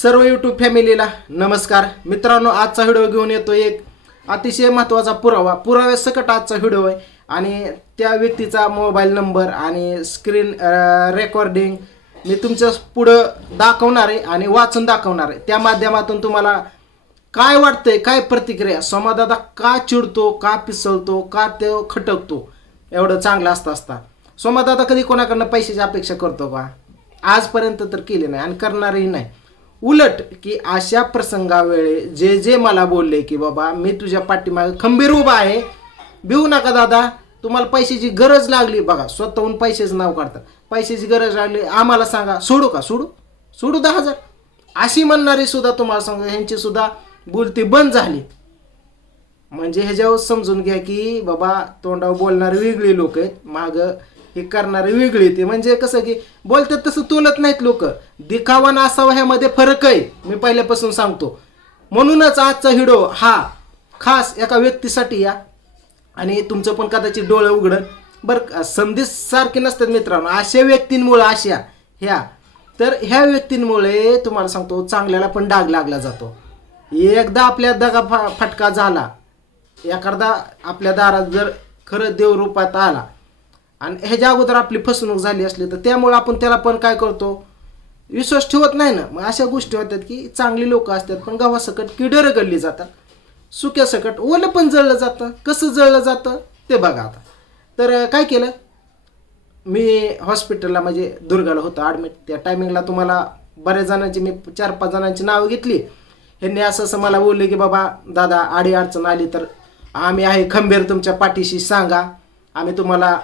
सर्व यूट्यूब फॅमिलीला नमस्कार. मित्रांनो आजचा व्हिडिओ घेऊन येतो एक अतिशय महत्त्वाचा पुरावा. पुराव्यासकट आजचा व्हिडिओ आहे आणि त्या व्यक्तीचा मोबाईल नंबर आणि स्क्रीन रेकॉर्डिंग मी तुमच्या पुढं दाखवणार आहे आणि वाचून दाखवणार आहे. त्या माध्यमातून तुम्हाला काय वाटतंय काय प्रतिक्रिया सोमादादा का चिडतो का पिसळतो का ते खटकतो एवढं चांगलं असतं असता. सोमादादा कधी कोणाकडनं पैशाची अपेक्षा करतो का? आजपर्यंत तर केली नाही आणि करणारही नाही. उलट की अशा प्रसंगावेळे जे जे मला बोलले की बाबा मी तुझ्या पाठीमागे खंबीर उभा आहे भिवू नका दादा तुम्हाला पैशाची गरज लागली. बघा स्वतःहून पैशाचं नाव काढतात. पैशाची गरज लागली आम्हाला सांगा सोडू का? सोडू? सोडू दहा हजार. अशी म्हणणारी सुद्धा तुम्हाला सांगा ह्यांची सुद्धा बोलती बंद झाली. म्हणजे ह्याच्यावर समजून घ्या की बाबा तोंडावर बोलणारे वेगळी लोक आहेत. मागं हे करणारे वेगळी ते. म्हणजे कसं की बोलतात तसं तोलत नाहीत लोक. दिखावा ना असावा ह्यामध्ये फरक आहे मी पहिल्यापासून सांगतो. म्हणूनच आजचा हिडो हा खास एका व्यक्तीसाठी या. आणि तुमचं पण कदाचित डोळं उघडन. बरं संधी सारखे नसतात मित्रांनो. अशा व्यक्तींमुळे अशा ह्या. तर ह्या व्यक्तींमुळे तुम्हाला सांगतो चांगल्याला पण डाग लागला जातो. एकदा आपल्या दगा फा फटका झाला. एखादा आपल्या दारात जर खरं देवरूपात आला आणि ह्याच्या अगोदर आपली फसवणूक झाली असली तर त्यामुळे आपण त्याला पण काय करतो? विश्वास ठेवत नाही ना. मग अशा गोष्टी होतात की चांगली लोक असतात पण गावासकट किडर गल्ली जातात. सुक्यासकट ओलं पण जळलं जातं. कसं जळलं जातं? ते बघा आता. तर काय केलं? मी हॉस्पिटलला म्हणजे दुर्गाला होतो ॲडमिट त्या टायमिंगला तुम्हाला बऱ्याच जणांची मी चार पाच जणांची नावं घेतली. ह्यांनी असं असं मला बोलले की बाबा दादा आडी अडचण आली तर आम्ही आहे खंबीर तुमच्या पाठीशी. सांगा. आम्ही तुम्हाला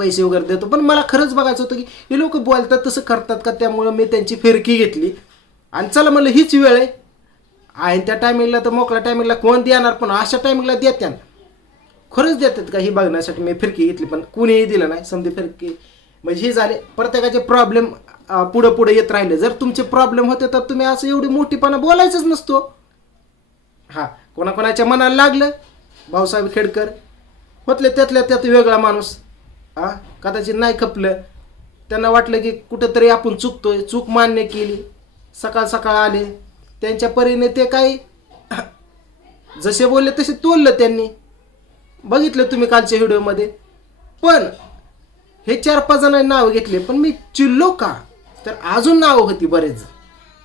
पैसे वगैरे देतो. पण मला खरंच बघायचं होतं की हे लोक बोलतात तसं करतात का? त्यामुळं मी त्यांची फिरकी घेतली. आणि चला म्हणलं हीच वेळ आहे. आहे त्या टायमिंगला तर मोकळ्या टायमिंगला कोण देणार? पण अशा टायमिंगला देत्यान खरंच देतात का? ही बघण्यासाठी मी फिरकी घेतली पण कुणीही दिलं नाही. समधी फिरकी. म्हणजे हे झाले. प्रत्येकाचे प्रॉब्लेम पुढं पुढे येत राहिले. जर तुमचे प्रॉब्लेम होते तर तुम्ही असं एवढी मोठीपणा बोलायचंच नसतो. हा कोणाकोणाच्या मनाला लागलं? भाऊसाहेब खेडकर. होतले त्यातल्या त्यात वेगळा माणूस. हा कदाचित नाही खपलं. त्यांना वाटलं की कुठंतरी आपण चुकतोय. चूक मान्य केली. सकाळ सकाळ आले. त्यांच्या परीने ते काही जसे बोलले तसे तोललं त्यांनी. बघितलं तुम्ही कालच्या व्हिडिओमध्ये. पण हे चार पाच जणांनी नावं घेतले पण मी चिल्लो का? तर अजून नावं होती बरेच.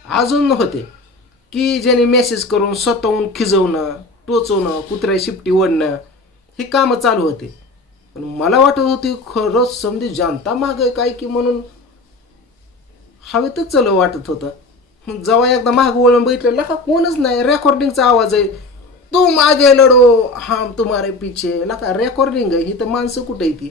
अजून होते. की ज्याने मेसेज करून स्वतःहून खिजवणं टोचवणं कुत्र्या शिपटी ओढणं हे कामं चालू होते. पण मला वाटत होती खरंच समजे जनता माग काय की म्हणून हवेतच चलो वाटत होतं. जेव्हा एकदा माग वळून बघितलं लका कोणच नाही रेकॉर्डिंगचा आवाज आहे. तू मागे लढो हा तुम्हारे पिछे. लका रेकॉर्डिंग आहे ही तर माणसं कुठे ती?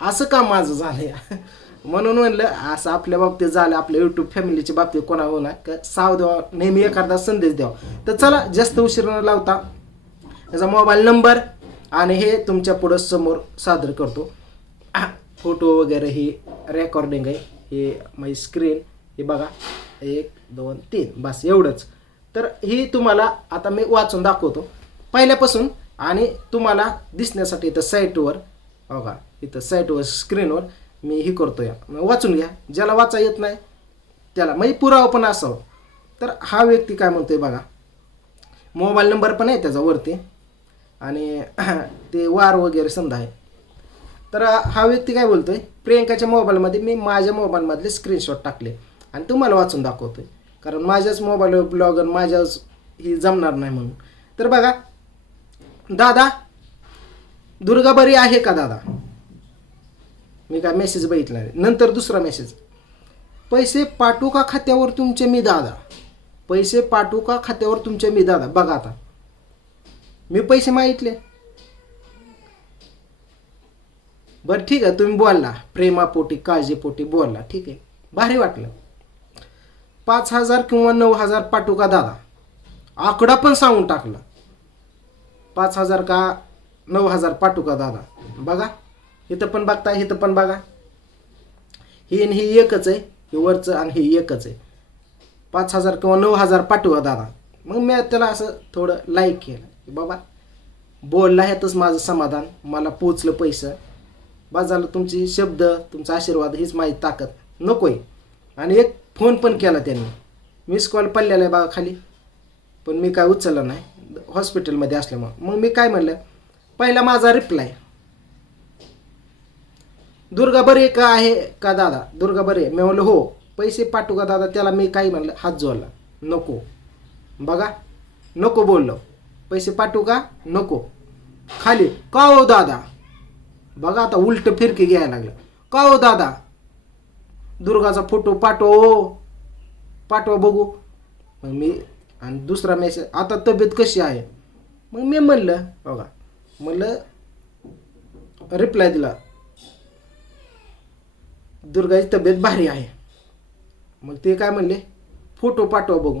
असं का माझं झालं म्हणून म्हणलं असं आपल्या बाबतीत झालं आपल्या युट्यूब फॅमिलीच्या बाबतीत कोणा होणार का साव द्यावा नेहमी एखादा संदेश द्यावा. तर चला जास्त उशीर न लावता त्याचा मोबाईल नंबर आणि हे तुमच्या पुढं समोर सादर करतो. फोटो वगैरे ही रेकॉर्डिंग आहे. हे माझी स्क्रीन हे बघा. एक दोन तीन. बस एवढंच. तर ही तुम्हाला आता मी वाचून दाखवतो. पहिल्यापासून आणि तुम्हाला दिसण्यासाठी इथं साईटवर बघा इथं साईटवर स्क्रीनवर मी हे करतो या मग वाचून घ्या. ज्याला वाचा येत नाही त्याला म्हणजे पुरावा पण असावं. तर हा व्यक्ती काय म्हणतोय बघा. मोबाईल नंबर पण आहे त्याचा वरती. आणि ते वार वगैरे समजा आहे. तर हा व्यक्ती काय बोलतो आहे प्रियंकाच्या मोबाईलमध्ये मी माझ्या मोबाईलमधले स्क्रीनशॉट टाकले आणि तुम्हाला वाचून दाखवतोय. कारण माझ्याच मोबाईलवर ब्लॉग आणि माझ्याच ही जमणार नाही म्हणून. तर बघा दादा दुर्गा बरी आहे का दादा? मी काय मेसेज बघितला नंतर दुसरा मेसेज पैसे पाठवू का खात्यावर तुमचे मी दादा? पैसे पाठवू का खात्यावर तुमचे मी दादा? बघा आता. मी पैसे मागितले. बरं ठीक आहे तुम्ही बोलला. प्रेमापोटी काळजीपोटी बोलला. ठीक आहे. भारी वाटलं. पाच हजार किंवा नऊ हजार पाठवू का दादा? आकडा पण सांगून टाकला. पाच हजार का नऊ हजार पाठवू का दादा? बघा. इथं पण बघता इथं पण बघा. ही आणि ही एकच आहे. हे वरचं आणि हे एकच आहे. पाच हजार किंवा नऊ हजार पाठवा दादा? मग मी त्याला असं थोडं लाईक केलं. की बाबा बोलला ह्यातच माझं समाधान मला पोचलं पैसं. बस झालं तुमची शब्द तुमचा आशीर्वाद हीच माझी ताकद. नको आहे आणि एक फोन पण केला त्यांनी. मिस कॉल पडलेला आहे बाबा खाली. पण मी काय उचललं नाही. हॉस्पिटलमध्ये असल्यामुळं. मग मी काय म्हणलं? पहिला माझा रिप्लाय दुर्गा बरे का आहे का दादा? दुर्गा बरे. आहे? मी म्हणलं हो पैसे पाठवू का दादा? त्याला मी काही म्हणलं हात जोडला. नको. बघा नको बोललो. पैसे पाठवू का? नको. खाली. का हो दादा? बघा आता उलट फिरकी घ्यायला लागलं. का हो दादा? दुर्गाचा फोटो पाठव. पाठवा बघू. मग मी आणि दुसरा मेसेज आता तब्येत कशी आहे? मग मी म्हणलं बघा. म्हणलं रिप्लाय दिला. दुर्गाची तब्येत भारी आहे. मग ते काय म्हणले? फोटो पाठवा बघू.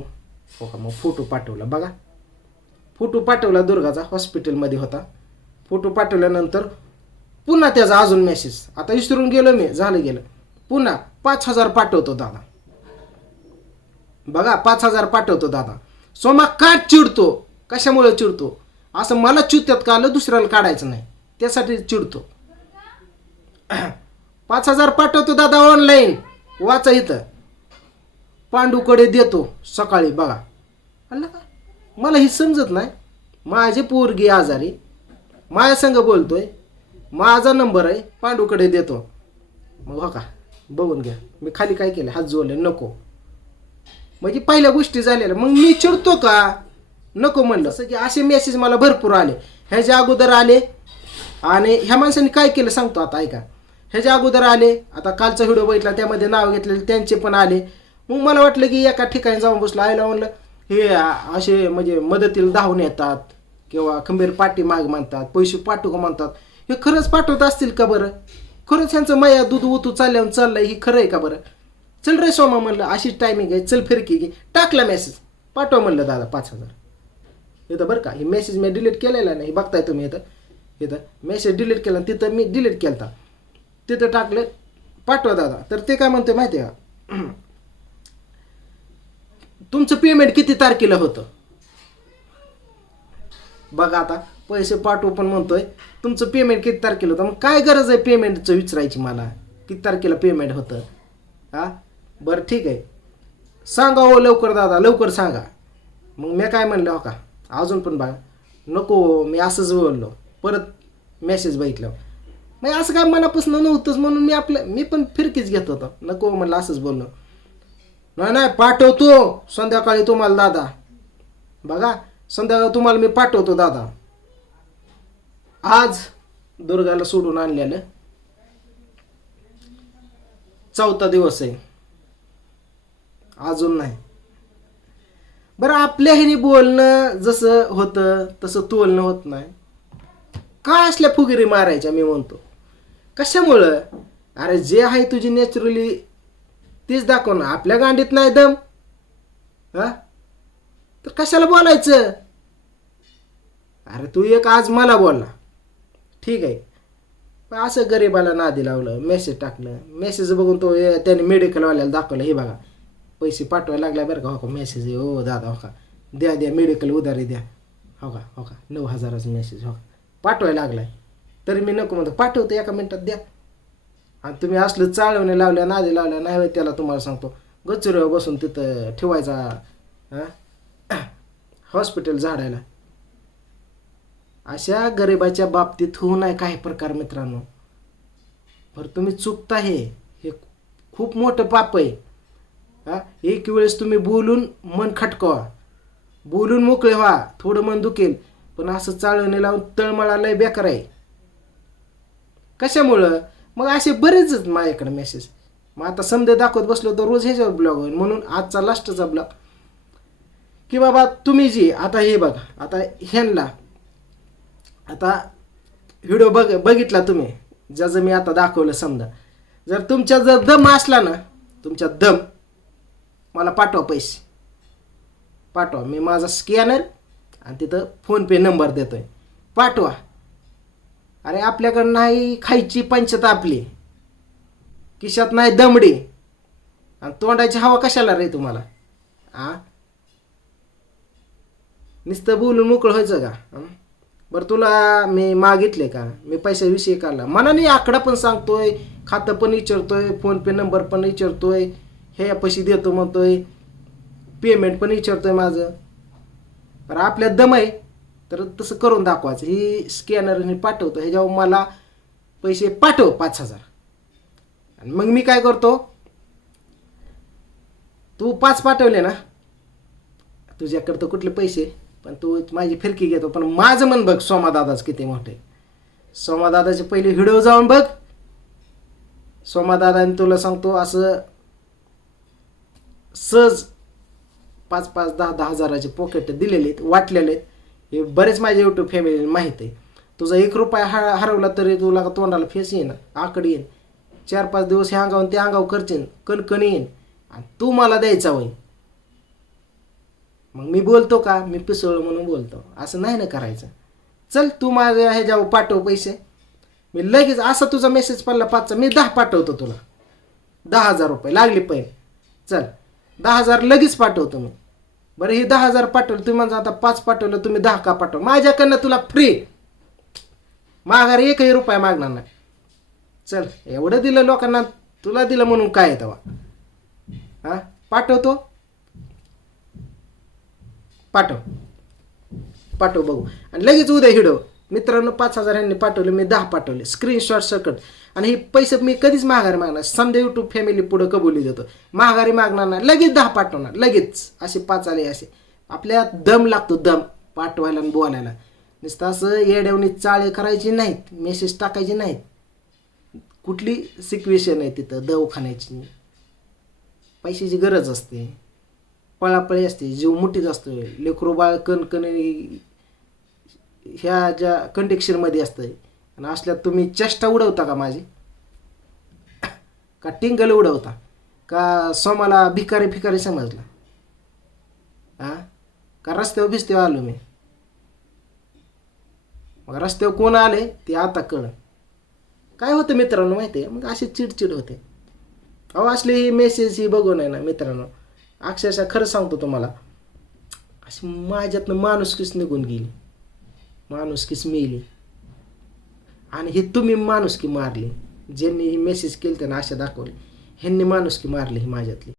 हो का मग फोटो पाठवला. बघा. फोटो पाठवला दुर्गाचा हॉस्पिटलमध्ये होता. फोटो पाठवल्यानंतर पुन्हा त्याचा अजून मेसेज आता विसरून गेलो मी झालं गेलं. पुन्हा पाच हजार पाठवतो दादा. बघा पाच हजार पाठवतो दादा. सोमा का चिडतो? कशामुळे चिडतो? असं मला चिडत्यात का आलं दुसऱ्याला काढायचं नाही. त्यासाठी चिडतो. पाच हजार पाठवतो दादा ऑनलाईन वाचा इथं. पांडूकडे देतो सकाळी बघा. अल्ला मला ही समजत नाही. माझी पोरगी आजारी. माझ्या संग बोलतोय. माझा नंबर आहे. पांडूकडे देतो. मग हो का? बघून घ्या. मी खाली काय केलं? हात जोडले. नको. म्हणजे पहिल्या गोष्टी झालेल्या. मग मी चिडतो का? नको म्हणलं. असं की असे मेसेज मला भरपूर आले. ह्याच्या अगोदर आले आणि ह्या माणसाने काय केलं सांगतो आता ऐका. ह्याच्या अगोदर आले आता कालचा व्हिडिओ बघितला त्यामध्ये नाव घेतलेलं त्यांचे पण आले. मग मला वाटलं की एका ठिकाणी जाऊन बसलो. आयला म्हणलं हे असे म्हणजे मदतीला धावून येतात किंवा खंबीर पाठी माग मानतात पैसे पाठवू का म्हणतात हे खरंच पाठवत असतील का बरं? खरंच ह्यांचं माया दूध उतू चालल्यावर चाललंय ही खरं आहे का बरं? चल रे सोमा म्हणलं अशीच टायमिंग आहे. चल फिरकी घे. टाकला मेसेज पाठवा म्हणलं दादा पाच हजार. येतं बरं का हे मेसेज मी डिलीट केलेला नाही. बघताय तुम्ही इथं इथं मेसेज डिलीट केला तिथं मी डिलीट केलता. तिथं टाकलं. पाठवा दादा. तर ते काय म्हणते माहिती आहे का? तुमचं पेमेंट किती तारखेला होतं? बघा आता पैसे पाठवू पण म्हणतोय. तुमचं पेमेंट किती तारखेला होतं? मग काय गरज आहे पेमेंटचं विचारायची मला? किती तारखेला पेमेंट होतं? हा? बरं ठीक आहे. सांगा हो लवकर दादा लवकर सांगा. मग मी काय म्हणलं हो का? अजून पण बघा. नको मी असंच बोललो. परत मेसेज बघितलं. मग असं काय मनापासून नव्हतंच म्हणून मी आपलं मी पण फिरकीच घेत होतो. नको म्हणलं असंच बोललो. नाही नाही पाठवतो. संध्याकाळी तुम्हाला दादा. बघा संध्याकाळी तुम्हाला मी पाठवतो दादा. आज दुर्गाला सोडून आणलेलं. चौथा दिवस आहे. अजून नाही. बरं आपल्या ह्याने बोलणं जसं होतं तसं तोलणं होत नाही. का असल्या फुगिरी मारायच्या मी म्हणतो. कशामुळं? अरे जे आहे तुझी नॅचरली तीच दाखव ना. आपल्या गांडीत नाही दम. हा? तर कशाला बोलायचं? अरे तू एक आज मला बोलला ठीक आहे. पण असं गरीबाला नादी लावलं मेसेज टाकलं. मेसेज बघून तो ए- त्याने मेडिकलवाल्याला दाखवलं हे बघा पैसे पाठवायला लागल्या बरं का हो का मेसेज हो, हो दादा हो का द्या द्या मेडिकल उधारी द्या. हो का हो का नऊ हजाराचा मेसेज हो का पाठवायला लागलाय. तरी मी नको म्हणतो पाठवतो एका मिनटात द्या. आणि तुम्ही असलं चाळवणे लावल्या नादी लावल्या नाही होय त्याला तुम्हाला सांगतो. गच्चुरीवर बसून तिथं ठेवायचा हॉस्पिटल झाडायला. अशा गरिबाच्या बाबतीत होऊ नये काही प्रकार मित्रांनो. बरं तुम्ही चुकता हे. हे खूप मोठं पाप आहे. हा? एक वेळेस तुम्ही बोलून मन खटकवा. बोलून मोकळे व्हा. थोडं मन दुखेल. पण असं चाळवणे लावून तळमळा लय बेकार आहे. कशामुळं? मग असे बरेच माझ्याकडे मेसेज मग आता समजा दाखवत बसलो तर रोज ह्याच्यावर ब्लॉग होईल. म्हणून आजचा लास्टचा ब्लॉग की बाबा तुम्ही जी आता हे बघा. आता ह्यांना आता व्हिडिओ बघ बघितला तुम्ही. ज्याचं मी आता दाखवलं समजा. जर तुमच्या जर दम असला ना तुमच्या दम मला पाठवा पैसे. पाठवा. मी माझा स्कॅनर आणि तिथं फोनपे नंबर देतोय. पाठवा. अरे आपल्याकडं नाही खायची पंचत आपली. किशात नाही दमडी. आणि तोंडाची हवा कशाला रे तुम्हाला? आ? नुसतं बोलून मोकळं व्हायचं का? बरं तुला मी मागितले का? मी पैशाविषयी काढला. मनाने आकडा पण सांगतोय खातं पण विचारतोय फोनपे नंबर पण विचारतोय हे पैसे देतो म्हणतोय पेमेंट पण विचारतोय माझं. बरं आपल्यात दम आहे. तर तसं करून दाखवायचं. ही स्कॅनरने पाठवतो. ह्याच्यावर मला पैसे पाठव पाच हजार. आणि मग मी काय करतो? तू पाच पाठवले ना तुझ्याकडं तर कुठले पैसे पण तू माझी फिरकी घेतो. पण माझं मन बघ सोमादादाच किती मोठे सोमादादाचे पहिले व्हिडिओ जाऊन बघ. सोमादादाने तुला सांगतो असं सहज पाच पाच दहा दहा हजाराचे पॉकेट दिलेले आहेत वाटलेले आहेत. हे बरेच माझ्या यूट्यूब फॅमिली माहीत आहे. तुझा एक रुपया हा हरवला तरी तुला तोंडाला फेस येईन आकड येईन. चार पाच दिवस हे अंगावून ते अंगाव करचेन कणकण येईन. आणि तू मला द्यायचा होईन. मग मी बोलतो का? मी पिसळ म्हणून बोलतो. असं नाही ना करायचं. चल तू माझ्या ह्याच्यावर पाठव पैसे. मी लगेच असा तुझा मेसेज पडला पाचचा मी दहा पाठवतो तुला. दहा हजार रुपये लागले पहिले. चल दहा हजार लगेच पाठवतो मी. बरं हे दहा हजार पाठवलं तुम्ही म्हणजे आता पाच पाठवलं तुम्ही दहा का पाठव माझ्याकडनं तुला फ्री माघारी एकही रुपया मागणार नाही. चल एवढं दिलं लोकांना तुला दिलं म्हणून काय आहे तेव्हा? हां? पाठवतो? पाठव. पाठव बघू. आणि लगेच उद्या हिडो मित्रांनो पाच हजार ह्यांनी पाठवले मी दहा पाठवले. स्क्रीनशॉट सकट. आणि हे पैसे मी कधीच माघारी मागणार समजा यूट्यूब फॅमिली पुढं कबुली देतो. माघारी मागणार नाही. लगेच दहा पाठवणार. लगेच. असे पाच आले असे. आपल्या दम लागतो दम. पाठवायला आणि बोलायला. नुसतं असं येड्यावनी चाळे करायची नाहीत. मेसेज टाकायचे नाहीत. कुठली सिक्वेशन आहे तिथं? दवाखान्याची. पैशाची गरज असते. पळापळी असते. जीव मुठीत असतो लेकरो बाळ कणकण ह्या ज्या कंडिक्शनमध्ये असतं आणि असल्यात तुम्ही चेष्टा उडवता का माझी? का टिंगल उडवता? का सोमाला भिकारी फिकारी समजला? हा का रस्त्यावर भिस्त्यावर हो आलो मी? मग रस्त्यावर कोण आले ते आता कळ काय होतं मित्रांनो माहिती आहे मग अशी चिडचिड होते. अहो असले ही मेसेज ही बघून आहे ना मित्रांनो. अक्षरशः खरं सांगतो तुम्हाला. अशी माझ्यातनं माणुसकीच निघून गेली. माणुसकीच मेली आणि हे तुम्ही माणुसकी मारली. ज्यांनी ही मेसेज केली त्यांना अशा दाखवली. ह्यांनी माणुसकी मारली ही माझ्यातली.